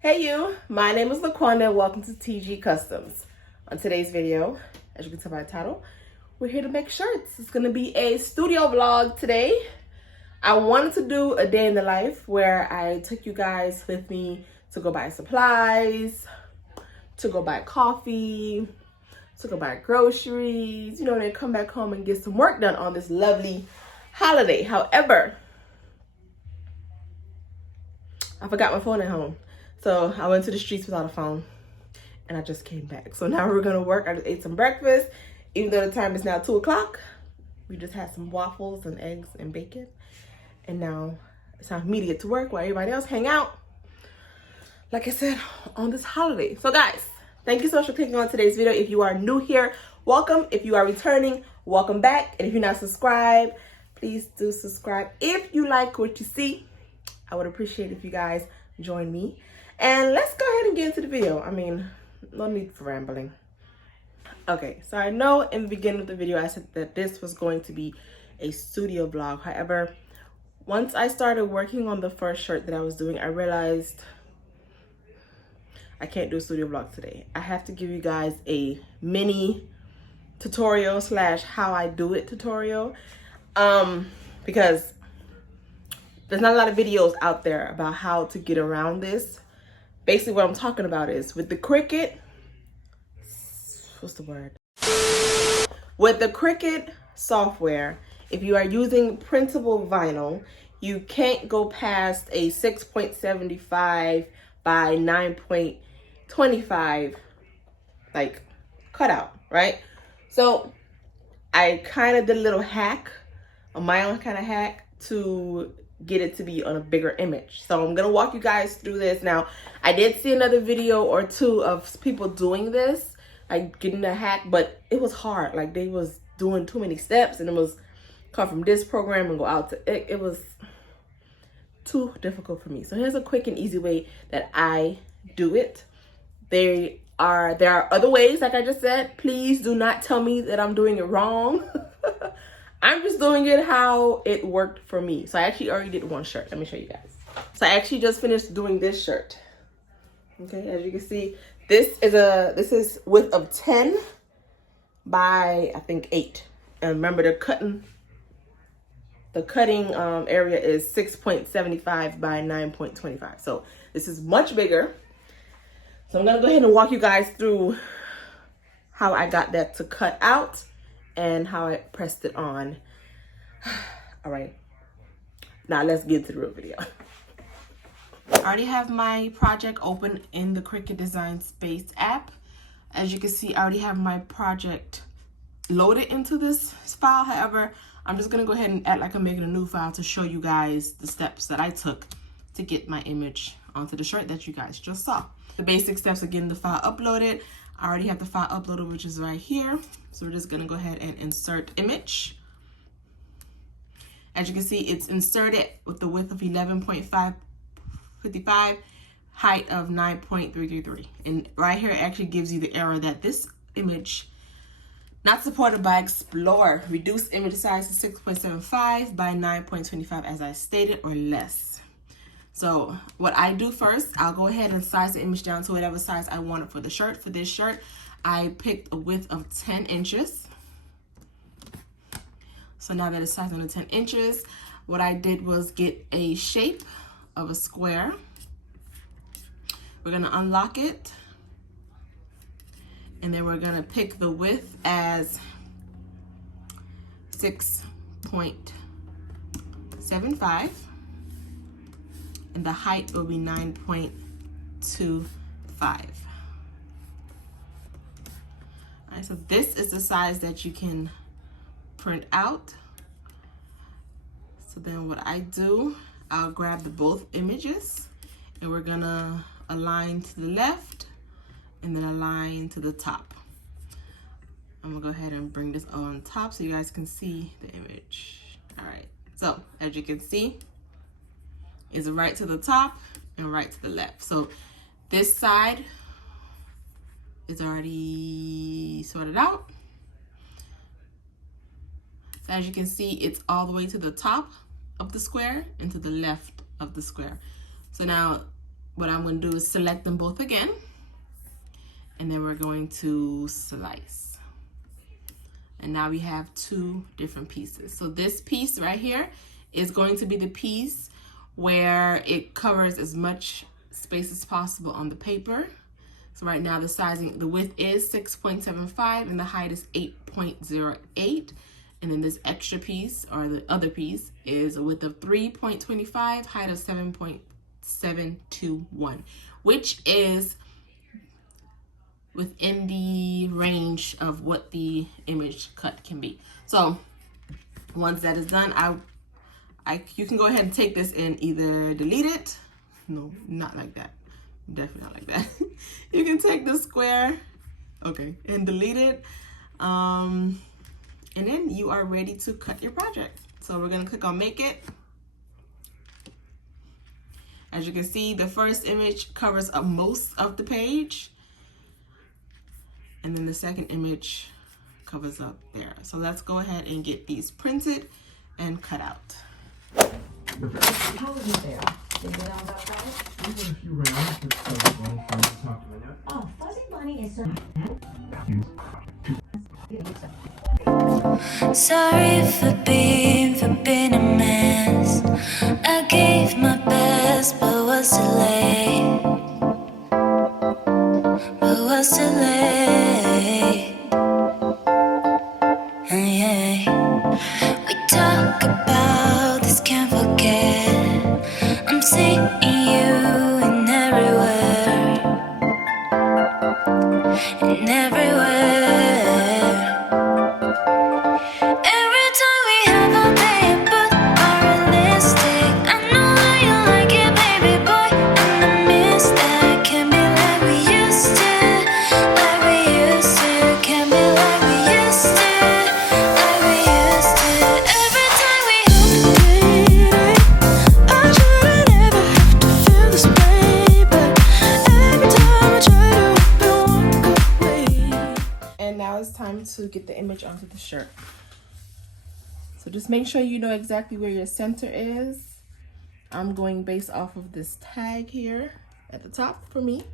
Hey you, my name is LaQuanda and welcome to TG Customs. On today's video, as you can tell by the title, we're here to make shirts. It's gonna be a studio vlog today. I wanted to do a day in the life where I took you guys with me to go buy supplies, to go buy coffee, to go buy groceries, then come back home and get some work done on this lovely holiday. However, I forgot my phone at home. So I went to the streets without a phone and I just came back. So now we're gonna work. I just ate some breakfast. Even though the time is now 2 o'clock, we just had some waffles and eggs and bacon. And now it's time for me to get to work while everybody else hang out, like I said, on this holiday. So guys, thank you so much for clicking on today's video. If you are new here, welcome. If you are returning, welcome back. And if you're not subscribed, please do subscribe. If you like what you see, I would appreciate if you guys join me. And let's go ahead and get into the video. I mean, no need for rambling. Okay, so I know in the beginning of the video I said that this was going to be a studio vlog. However, once I started working on the first shirt that I was doing, I realized I can't do a studio vlog today. I have to give you guys a mini tutorial slash how I do it tutorial. Because there's not a lot of videos out there about how to get around this. Basically what I'm talking about is with the Cricut, what's the word? With the Cricut software, if you are using printable vinyl, you can't go past a 6.75 by 9.25 like cutout, right? So I kind of did a little hack, my own kind of hack to get it to be on a bigger image. So I'm gonna walk you guys through this. Now, I did see another video or two of people doing this, like getting a hack, but it was hard. Like they was doing too many steps and it was come from this program and go out to it. It was too difficult for me. So here's a quick and easy way that I do it. There are other ways, like I just said. Please do not tell me that I'm doing it wrong. I'm just doing it how it worked for me. So I actually already did one shirt. Let me show you guys. So I actually just finished doing this shirt. Okay, as you can see, this is width of 10 by I think 8. And remember the cutting area is 6.75 by 9.25. So this is much bigger. So I'm gonna go ahead and walk you guys through how I got that to cut out and how I pressed it on. All right, now let's get to the real video. I already have my project open in the Cricut Design Space app. As you can see, I already have my project loaded into this file. However, I'm just gonna go ahead and act like I'm making a new file to show you guys the steps that I took to get my image onto the shirt that you guys just saw. The basic steps of getting the file uploaded. I already have the file uploaded, which is right here. So we're just gonna go ahead and insert image. As you can see, it's inserted with the width of 11.555, height of 9.333. And right here, it actually gives you the error that this image not supported by Explorer. Reduce image size to 6.75 by 9.25 as I stated, or less. So what I do first, I'll go ahead and size the image down to whatever size I want it for the shirt. For this shirt, I picked a width of 10 inches. So now that it's sized under 10 inches, what I did was get a shape of a square. We're gonna unlock it. And then we're gonna pick the width as 6.75. And the height will be 9.25. All right, so this is the size that you can print out. So then what I do, I'll grab both images and we're gonna align to the left and then align to the top. I'm gonna go ahead and bring this on top so you guys can see the image. All right, so as you can see, is right to the top and right to the left. So this side is already sorted out. So as you can see, it's all the way to the top of the square and to the left of the square. So now what I'm going to do is select them both again, and then we're going to slice. And now we have two different pieces. So this piece right here is going to be the piece where it covers as much space as possible on the paper. So right now the sizing, the width is 6.75 and the height is 8.08. And then this extra piece, or the other piece, is a width of 3.25, height of 7.721, which is within the range of what the image cut can be. So once that is done, you can go ahead and take this and either delete it. No, not like that. Definitely not like that. You can take the square, okay, and delete it. And then you are ready to cut your project. So we're gonna click on Make It. As you can see, the first image covers up most of the page, and then the second image covers up there. So let's go ahead and get these printed and cut out. How was it there? Did you get all that right? We did a few rounds, but oh, Fuzzy Bunny is so... Sorry for being a mess. I gave my best, but was too late. And yeah, we talk about this, can't forget. I'm seeing you in everywhere, in everywhere. Every time we have a day, but unrealistic. I know that you like it, baby boy, and I miss that. Can't be like we used to, like we used to. Can't be like we used to, like we used to. Every time we have a day, I shouldn't ever have to feel this way, but every time I try to walk away. And now it's time to get the image onto the shirt. So just make sure you know exactly where your center is. I'm going based off of this tag here at the top for me.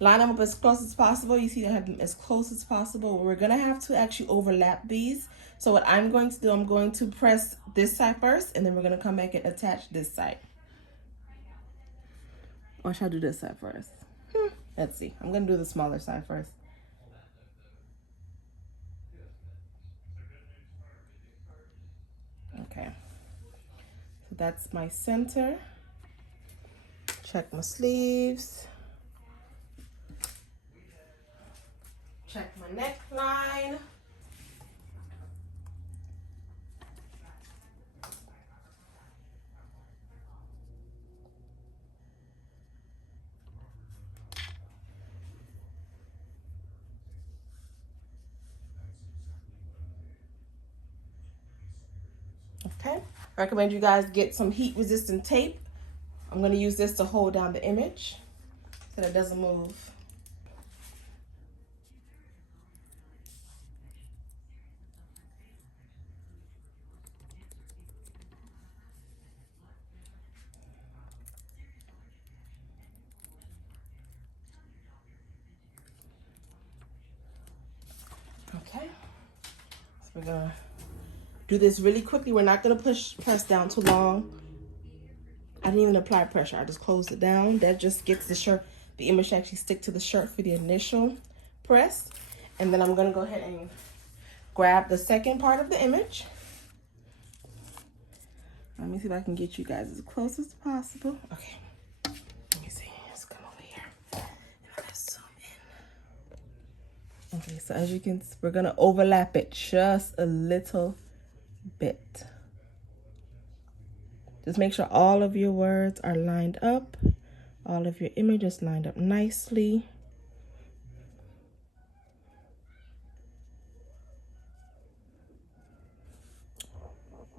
Line them up as close as possible. You see I have them as close as possible. We're gonna have to actually overlap these. So what I'm going to do, I'm going to press this side first, and then we're gonna come back and attach this side. Or should I do this side first? Let's see. I'm gonna do the smaller side first. Okay. So that's my center. Check my sleeves. Check my neckline. Okay, I recommend you guys get some heat resistant tape. I'm going to use this to hold down the image so that it doesn't move. Okay, so we're gonna do this really quickly. We're not gonna press down too long. I didn't even apply pressure. I just closed it down. That just gets the shirt, the image to actually stick to the shirt for the initial press. And then I'm gonna go ahead and grab the second part of the image. Let me see if I can get you guys as close as possible. Okay, let me see. Let's come over here. And let's zoom in. Okay, so as you can see, we're gonna overlap it just a little bit. Just make sure all of your words are lined up, all of your images lined up nicely.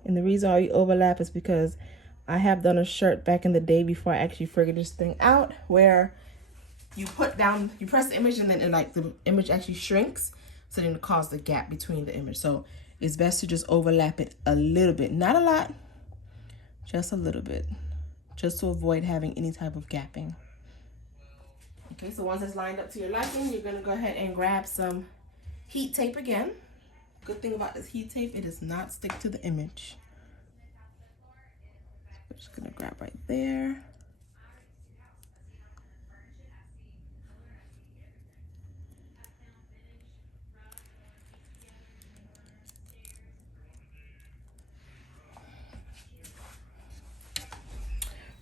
And the reason why we overlap is because I have done a shirt back in the day before I actually figured this thing out, where you press the image and then the image actually shrinks. So then it causes the gap between the image. So it's best to just overlap it a little bit, not a lot, just a little bit, just to avoid having any type of gapping. Okay, so once it's lined up to your liking, you're gonna go ahead and grab some heat tape again. Good thing about this heat tape, it does not stick to the image. I'm just gonna grab right there.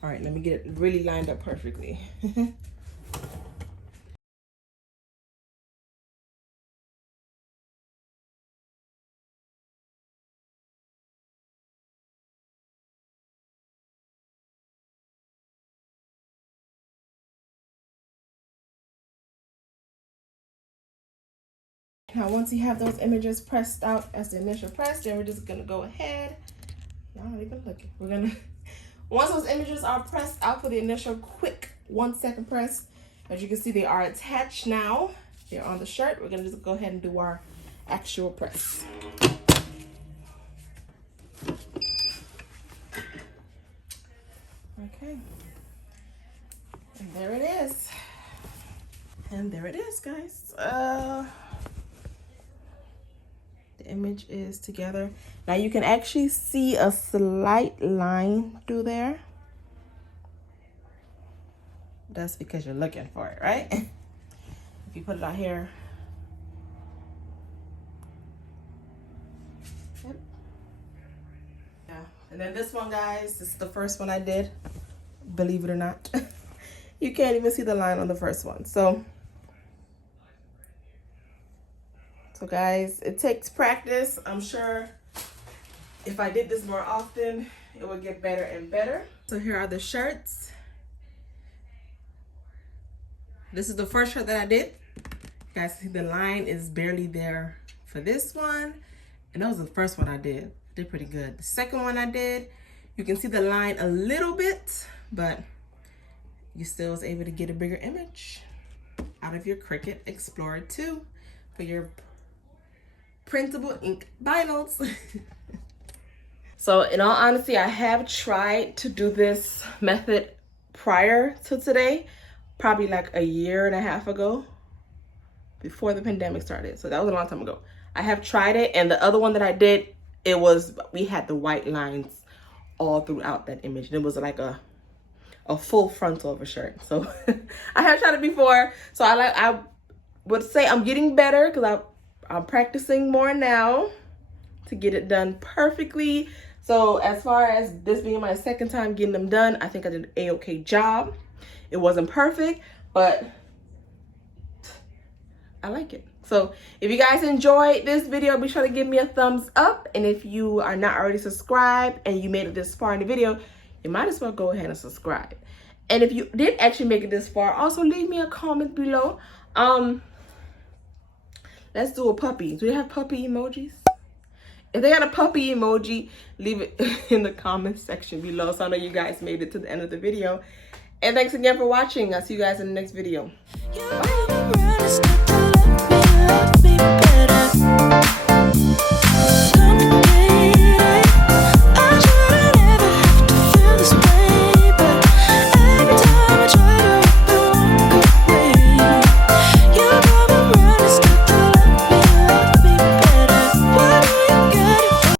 All right, let me get it really lined up perfectly. Now, once you have those images pressed out as the initial press, then we're just gonna go ahead. Y'all not even looking. We're gonna, once those images are pressed out for the initial quick 1 second press, as you can see, they are attached now. They're on the shirt. We're gonna just go ahead and do our actual press. Okay. And there it is. And there it is, guys. The image is together. Now you can actually see a slight line through there. That's because you're looking for it, right? If you put it out here. Yep. Yeah. And then this one, guys, this is the first one I did. Believe it or not. You can't even see the line on the first one. So guys, it takes practice. I'm sure if I did this more often, it would get better and better. So here are the shirts. This is the first shirt that I did. You guys see the line is barely there for this one. And that was the first one I did. Did pretty good. The second one I did, you can see the line a little bit, but you still was able to get a bigger image out of your Cricut Explorer 2 for your printable ink vinyls. So in all honesty, I have tried to do this method prior to today, probably like a year and a half ago, before the pandemic started. So that was a long time ago. I have tried it, and the other one that I did, we had the white lines all throughout that image. And it was like a full frontal of a shirt. So I have tried it before. So I would say I'm getting better because I'm practicing more now to get it done perfectly. So as far as this being my second time getting them done, I think I did an A-okay job. It wasn't perfect, but I like it. So if you guys enjoyed this video, be sure to give me a thumbs up. And if you are not already subscribed and you made it this far in the video, you might as well go ahead and subscribe. And if you did actually make it this far, also leave me a comment below. Let's do a puppy. Do they have puppy emojis? If they got a puppy emoji, leave it in the comment section below so I know you guys made it to the end of the video. And thanks again for watching. I'll see you guys in the next video. Bye.